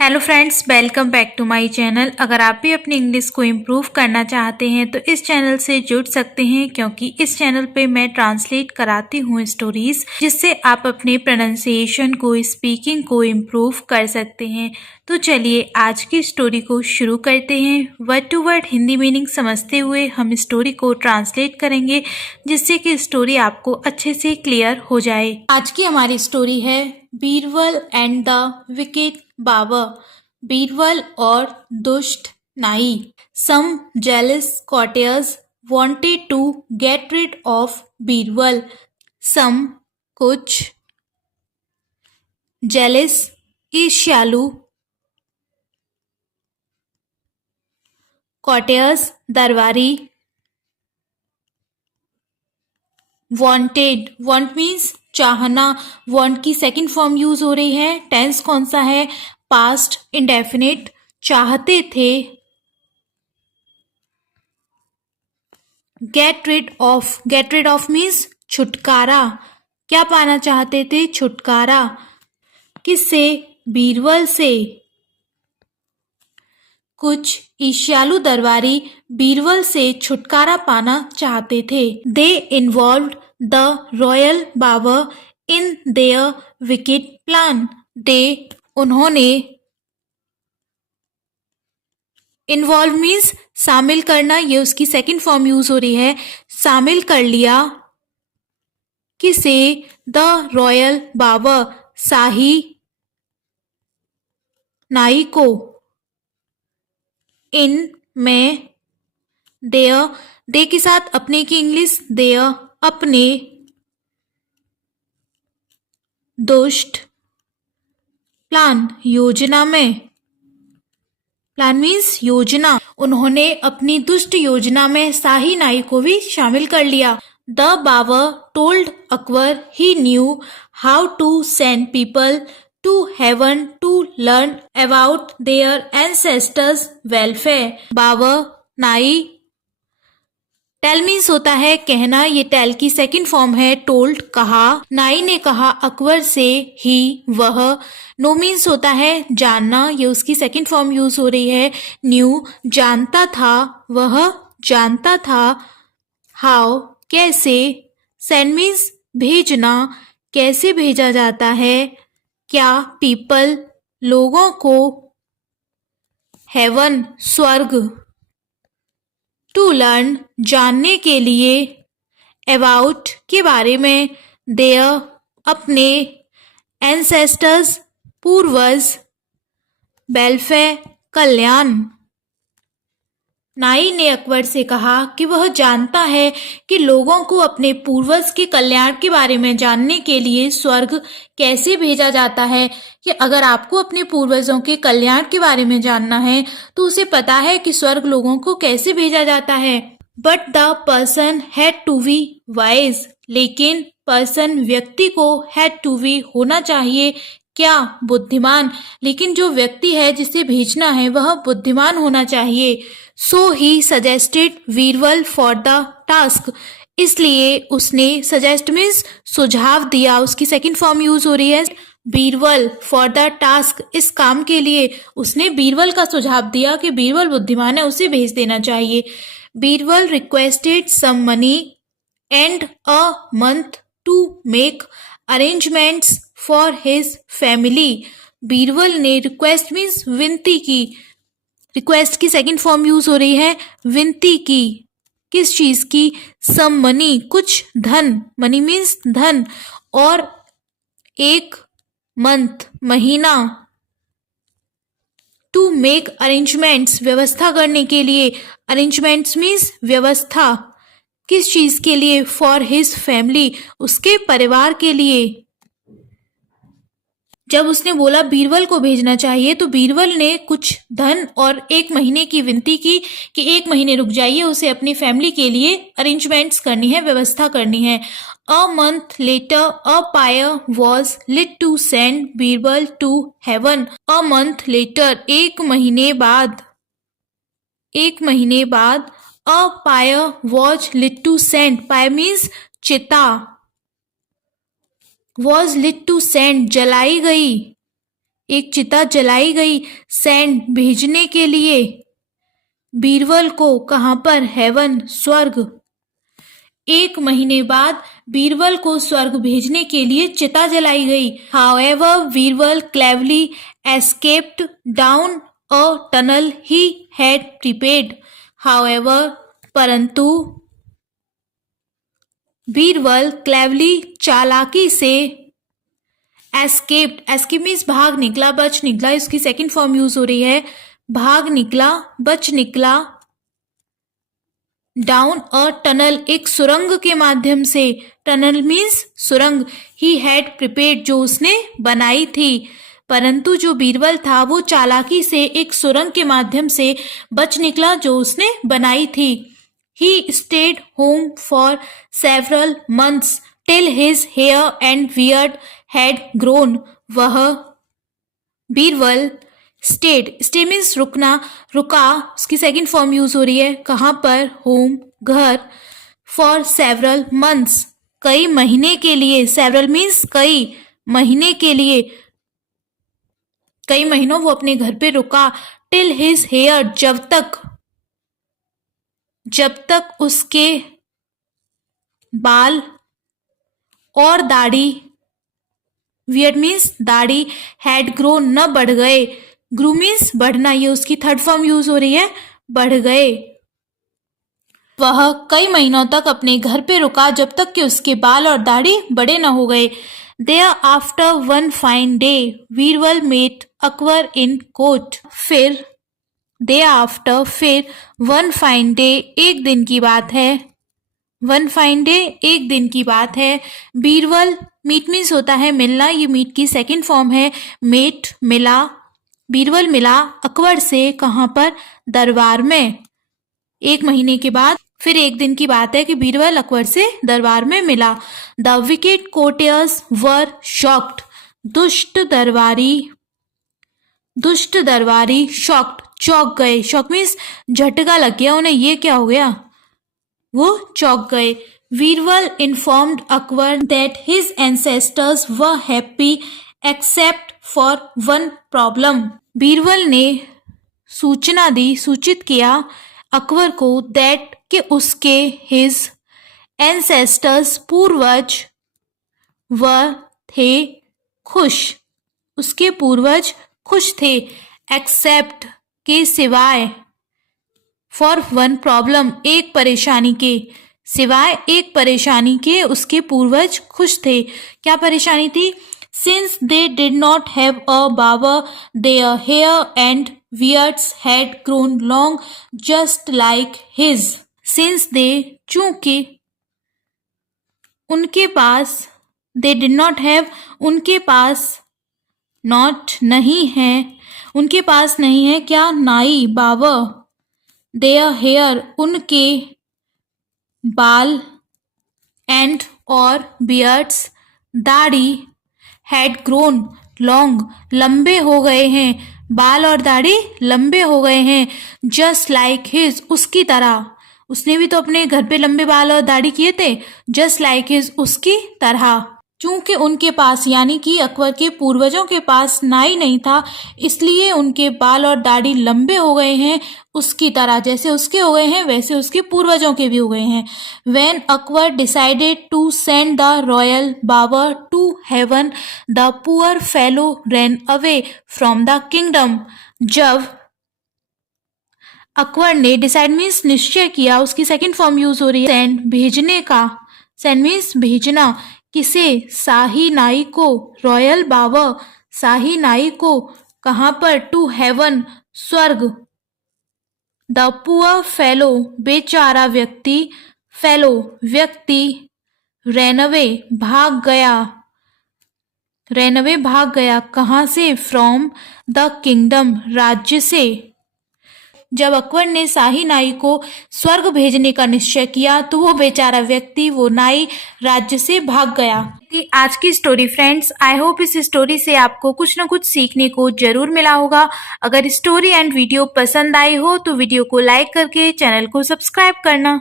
Hello friends, welcome back to my channel. अगर आप भी अपनी इंग्लिश को इम्प्रूव करना चाहते हैं तो इस चैनल से जुड़ सकते हैं, क्योंकि इस चैनल पे मैं ट्रांसलेट कराती हूँ स्टोरीज, जिससे आप अपने प्रोनाउंसिएशन को, स्पीकिंग को इम्प्रूव कर सकते हैं। तो चलिए आज की स्टोरी को शुरू करते हैं। Word to word Hindi meaning समझते हुए हम स्टोरी को ट्रांसलेट करेंगे, जिससे कि स्टोरी आपको अच्छे से क्लियर हो जाए। आज की हमारी स्टोरी है Birbal and the wicked barber. Birbal और दुष्ट नाई। सम jealous courtiers wanted to get rid of Birbal. सम कुछ, jealous ईर्ष्यालु, courtiers दरबारी, wanted want मीन्स चाहना। want की सेकंड फॉर्म यूज हो रही है। टेंस कौन सा है? Past indefinite. चाहते थे। गेट rid ऑफ मीन्स छुटकारा। क्या पाना चाहते थे? छुटकारा। किससे? बीरबल से। कुछ ईर्ष्यालु दरबारी बीरबल से छुटकारा पाना चाहते थे। They involved the royal Babar in their wicked plan. They उन्होंने, इन्वॉल्व मीन्स शामिल करना, ये उसकी सेकंड फॉर्म यूज हो रही है। शामिल कर लिया। किसे? द रॉयल बाबर शाही नाई को। इन में देयर, दे के साथ अपने की इंग्लिश देयर अपने, दुष्ट प्लान योजना में। प्लान मीन्स योजना। उन्होंने अपनी दुष्ट योजना में शाही नाई को भी शामिल कर लिया। The barber told Akbar he knew how to send people to heaven to learn about their ancestors welfare. Barber नाई, टेल मीन्स होता है कहना, ये टेल की सेकंड फॉर्म है। टोल्ड कहा। नाई ने कहा अकबर से, ही वह। नो मीन्स होता है जानना, ये उसकी सेकंड फॉर्म यूज हो रही है। न्यू जानता था, वह जानता था। हाउ कैसे। सेंड मीन्स भेजना, कैसे भेजा जाता है। क्या? पीपल लोगों को। हेवन स्वर्ग। टू लर्न जानने के लिए। अबाउट के बारे में। देयर अपने। एंसेस्टर्स पूर्वज। वेलफेयर कल्याण। नाई ने अकबर से कहा कि वह जानता है कि लोगों को अपने पूर्वज के कल्याण के बारे में जानने के लिए स्वर्ग कैसे भेजा जाता है। कि अगर आपको अपने पूर्वजों के कल्याण के बारे में जानना है तो उसे पता है कि स्वर्ग लोगों को कैसे भेजा जाता है। But the person had to be wise. लेकिन पर्सन व्यक्ति को, हैड टू बी होना चाहिए। क्या? बुद्धिमान। लेकिन जो व्यक्ति है जिसे भेजना है वह बुद्धिमान होना चाहिए। So he suggested Birbal for the task. इसलिए उसने, सजेस्ट मीन्स सुझाव दिया, उसकी सेकंड फॉर्म यूज हो रही है। बीरबल फॉर द टास्क, इस काम के लिए उसने बीरबल का सुझाव दिया कि बीरबल बुद्धिमान है, उसे भेज देना चाहिए। Birbal requested some money and a month to make arrangements for his family. Birbal ने रिक्वेस्ट मीन्स विनती की। रिक्वेस्ट की सेकंड फॉर्म यूज हो रही है। विनती की। किस चीज की? सम मनी कुछ धन। मनी मीन्स धन। और एक मंथ महीना। टू मेक अरेंजमेंट्स व्यवस्था करने के लिए। अरेंजमेंट्स मीन्स व्यवस्था। किस चीज के लिए? फॉर हिज फैमिली उसके परिवार के लिए। जब उसने बोला बीरबल को भेजना चाहिए तो बीरबल ने कुछ धन और एक महीने की विनती की कि एक महीने रुक जाइए, उसे अपनी फैमिली के लिए अरेंजमेंट्स करनी है, व्यवस्था करनी है। A month later a pyre was lit to send Birbal to heaven. A month later एक महीने बाद, एक महीने बाद। A pyre was lit to send, pyre means चिता। वॉज लिट टू सेंड जलाई गई। एक चिता जलाई गई सैंड भेजने के लिए बीरबल को। कहां पर? हेवन, स्वर्ग। 1 महीने बाद बीरबल को स्वर्ग भेजने के लिए चिता जलाई गई। However Birbal cleverly escaped down a tunnel he had prepared. However, परंतु, बीरबल क्लेवरली चालाकी से एस्केप मीन्स भाग निकला, बच निकला। इसकी सेकंड फॉर्म यूज हो रही है भाग निकला, बच निकला। डाउन अ टनल, एक सुरंग के माध्यम से। टनल मीन्स सुरंग। ही हैड प्रिपेयर्ड, जो उसने बनाई थी। परंतु जो बीरबल था वो चालाकी से एक सुरंग के माध्यम से बच निकला जो उसने बनाई थी। He stayed home for several months till his hair and beard had grown. वह बीरबल stay means रुकना, रुका। उसकी सेकंड फॉर्म यूज हो रही है कहाँ पर? होम, घर। for several months, कई महीने के लिए। several means कई महीने के लिए। कई महीनों वो अपने घर पे रुका। till his hair, जब तक उसके बाल और दाढ़ी, वियर्ड मीन्स दाढ़ी, हैड ग्रो न बढ़ गए। ग्रू मीन्स बढ़ना, ये उसकी थर्ड फॉर्म यूज हो रही है बढ़ गए। वह कई महीनों तक अपने घर पे रुका जब तक कि उसके बाल और दाढ़ी बड़े न हो गए। Thereafter one fine day Birbal met Akbar in court. फिर वन फाइन डे, एक दिन की बात है। वन फाइन डे, एक दिन की बात है। बीरबल, मीट मीन्स होता है मिलना, ये मीट की सेकंड फॉर्म है मेट, मिला। बीरबल मिला अकबर से। कहाँ पर? दरबार में। 1 महीने के बाद फिर एक दिन की बात है कि बीरबल अकबर से दरबार में मिला। The wicket courtiers were shocked. दुष्ट दरबारी शॉक्ड, चौंक गए। शॉक मीन्स झटका लग गया उन्हें, ये क्या हो गया, वो चौंक गए। Birbal informed Akbar that his ancestors were happy except for one problem. Birbal ने सूचित किया अकबर को दैट कि उसके हिज एंसेस्टर्स, पूर्वज, वर थे खुश, उसके पूर्वज खुश थे। एक्सेप्ट के सिवाय, फॉर वन प्रॉब्लम, एक परेशानी के, सिवाय एक परेशानी के उसके पूर्वज खुश थे। क्या परेशानी थी? Since they did not have a barber their hair and beards had grown long just like his. Since they, चूंकि उनके पास, they did not have, उनके पास, not नहीं है, उनके पास नहीं है क्या? नाई, बाबर। their hair, उनके बाल, and और beards, दाढ़ी, had grown long, लंबे हो गए हैं। बाल और दाढ़ी लंबे हो गए हैं। जस्ट लाइक हिज, उसकी तरह। उसने भी तो अपने घर पे लंबे बाल और दाढ़ी किए थे। जस्ट लाइक हिज, उसकी तरह। चूंकि उनके पास यानी कि अकबर के पूर्वजों के पास नाई नहीं था, इसलिए उनके बाल और दाढ़ी लंबे हो गए हैं उसकी तरह। जैसे उसके हो गए हैं वैसे उसके पूर्वजों के भी हो गए हैं। When Akbar decided to send the royal barber to heaven, the poor fellow ran away from the kingdom. जब अकबर ने, डिसाइड मीन्स निश्चय किया, उसकी सेकंड फॉर्म यूज हो रही है सेंड, भेजने का। सेंड मीन्स भेजना। किसे? शाही नाई को, रॉयल बाबर, शाही नाई को। कहाँ पर? टू हेवन, स्वर्ग। द पुअर फेलो, बेचारा व्यक्ति, फेलो व्यक्ति, रैन अवे, भाग गया। कहाँ से? फ्रॉम द किंगडम, राज्य से। जब अकबर ने शाही नाई को स्वर्ग भेजने का निश्चय किया तो वो बेचारा व्यक्ति, वो नाई, राज्य से भाग गया। आज की स्टोरी फ्रेंड्स, आई होप इस स्टोरी से आपको कुछ न कुछ सीखने को जरूर मिला होगा। अगर स्टोरी एंड वीडियो पसंद आई हो तो वीडियो को लाइक करके चैनल को सब्सक्राइब करना।